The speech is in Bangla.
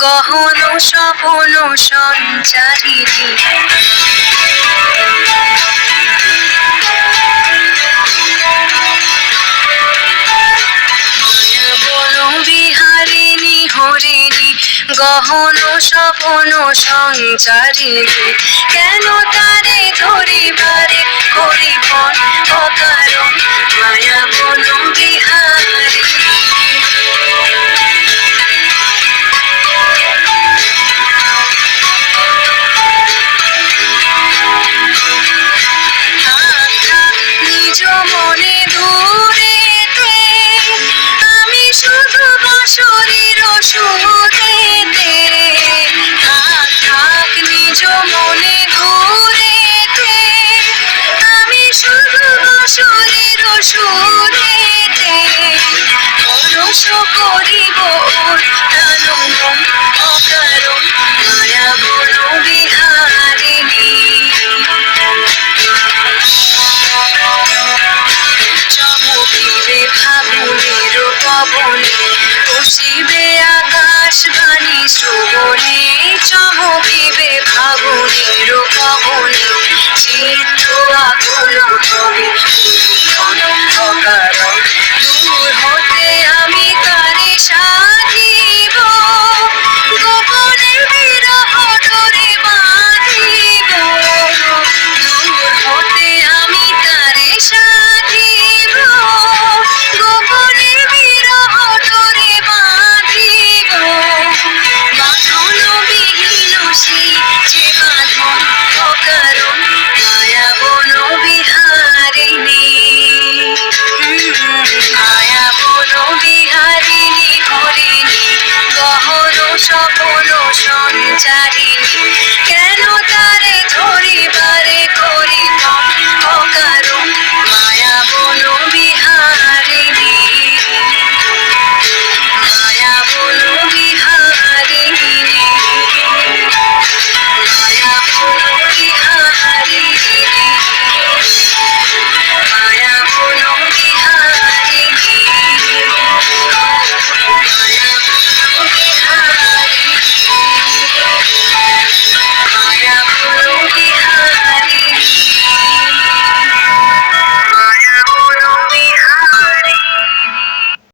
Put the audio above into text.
গহন স্বপন সঞ্চারিণী বিহারিণী হরিণী গহন স্বপন সঞ্চারিণী কেন তারে ধরিবারে করিবন অকারণ মায়া বন বিহারিণী নিজ মনে দূরেতে আমি শুধু বাঁশরীর সুরেতে থাক নিজ মনে দূরেতে আমি শুধু বাঁশরীর সুরেতে পরশ করিব টানম অকারণ মায়া বন বিহারিণী চমকিবে ফাগুনের পবনে বসিবে আকাশ বাণী শ্রবণে চমকিবে ফাগুনের পবনে চিত্ত আকুল হবে অকারণ দূর হতে আমি তারে সাধিব গোপনে বিরহ ডোরে বাঁধিব দূর হতে আমি তারে সাধিব গোপনে বিরহ ডোরে বাঁধিব বাঁধন বিহীন সেই যে বাঁধন অকারণ মায়া বন বিহারিণী মায়া বন বিহারিণী হরিণী গহন স্বপন সঞ্চারিণী